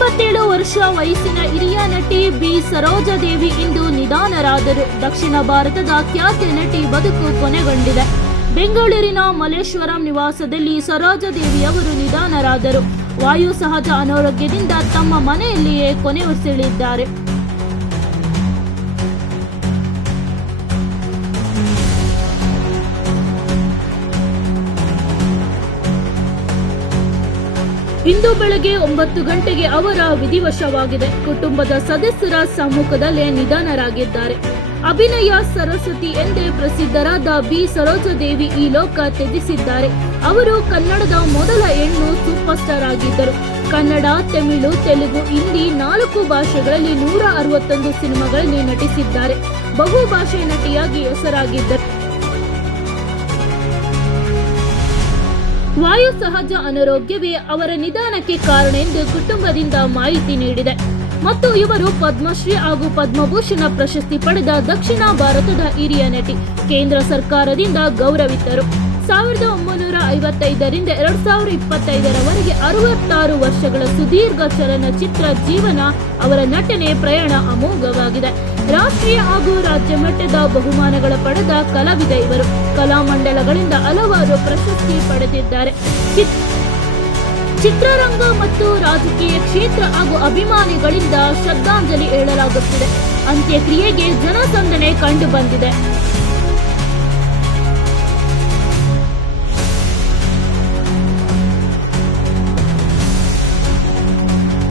87 ವರ್ಷ ವಯಸ್ಸಿನ ಹಿರಿಯ ನಟಿ ಬಿ ಸರೋಜಾದೇವಿ ಇಂದು ನಿಧನರಾದರು. ದಕ್ಷಿಣ ಭಾರತದ ಖ್ಯಾತ ನಟಿ ಬದುಕು ಕೊನೆಗೊಂಡಿದೆ. ಬೆಂಗಳೂರಿನ ಮಲ್ಲೇಶ್ವರಂ ನಿವಾಸದಲ್ಲಿ ಸರೋಜಾದೇವಿ ಅವರು ನಿಧನರಾದರು. ವಾಯು ಸಹಜ ಅನಾರೋಗ್ಯದಿಂದ ತಮ್ಮ ಮನೆಯಲ್ಲಿಯೇ ಕೊನೆಯುಸಿರೆಳೆದಿದ್ದಾರೆ. ಇಂದು ಬೆಳಗ್ಗೆ 9 ಗಂಟೆಗೆ ಅವರ ವಿಧಿವಶವಾಗಿದೆ. ಕುಟುಂಬದ ಸದಸ್ಯರ ಸಮ್ಮುಖದಲ್ಲೇ ನಿಧನರಾಗಿದ್ದಾರೆ. ಅಭಿನಯ ಸರಸ್ವತಿ ಎಂದೇ ಪ್ರಸಿದ್ಧರಾದ ಬಿ ಸರೋಜಾದೇವಿ ಈ ಲೋಕ ತ್ಯಜಿಸಿದ್ದಾರೆ. ಅವರು ಕನ್ನಡದ ಮೊದಲ ಹೆಣ್ಣು ಸೂಪರ್ ಸ್ಟಾರ್ ಆಗಿದ್ದರು. ಕನ್ನಡ, ತಮಿಳು, ತೆಲುಗು, ಹಿಂದಿ 4 ಭಾಷೆಗಳಲ್ಲಿ 161 ಸಿನಿಮಾಗಳಲ್ಲಿ ನಟಿಸಿದ್ದಾರೆ. ಬಹುಭಾಷೆ ನಟಿಯಾಗಿ ಹೆಸರಾಗಿದ್ದರು. ವಾಯು ಸಹಜ ಅನಾರೋಗ್ಯವೇ ಅವರ ನಿಧನಕ್ಕೆ ಕಾರಣ ಎಂದು ಕುಟುಂಬದಿಂದ ಮಾಹಿತಿ ನೀಡಿದೆ. ಮತ್ತು ಇವರು ಪದ್ಮಶ್ರೀ ಹಾಗೂ ಪದ್ಮಭೂಷಣ ಪ್ರಶಸ್ತಿ ಪಡೆದ ದಕ್ಷಿಣ ಭಾರತದ ಹಿರಿಯ ನಟಿ. ಕೇಂದ್ರ ಸರ್ಕಾರದಿಂದ ಗೌರವಿತರು. 1955ರಿಂದ 2025ರವರೆಗೆ 66 ವರ್ಷಗಳ ಸುದೀರ್ಘ ಚಲನಚಿತ್ರ ಜೀವನ. ಅವರ ನಟನೆ ಪ್ರಯಾಣ ಅಮೋಘವಾಗಿದೆ. ರಾಷ್ಟ್ರೀಯ ಹಾಗೂ ರಾಜ್ಯ ಮಟ್ಟದ ಬಹುಮಾನಗಳ ಪಡೆದ ಕಲಾವಿದ ಇವರು. ಕಲಾಮಂಡಲಗಳಿಂದ ಹಲವಾರು ಪ್ರಶಸ್ತಿ ಪಡೆದಿದ್ದಾರೆ. ಚಿತ್ರರಂಗ ಮತ್ತು ರಾಜಕೀಯ ಕ್ಷೇತ್ರ ಹಾಗೂ ಅಭಿಮಾನಿಗಳಿಂದ ಶ್ರದ್ಧಾಂಜಲಿ ಹೇಳಲಾಗುತ್ತಿದೆ. ಅಂತ್ಯಕ್ರಿಯೆಗೆ ಜನಸಂದಣಿ ಕಂಡು ಬಂದಿದೆ.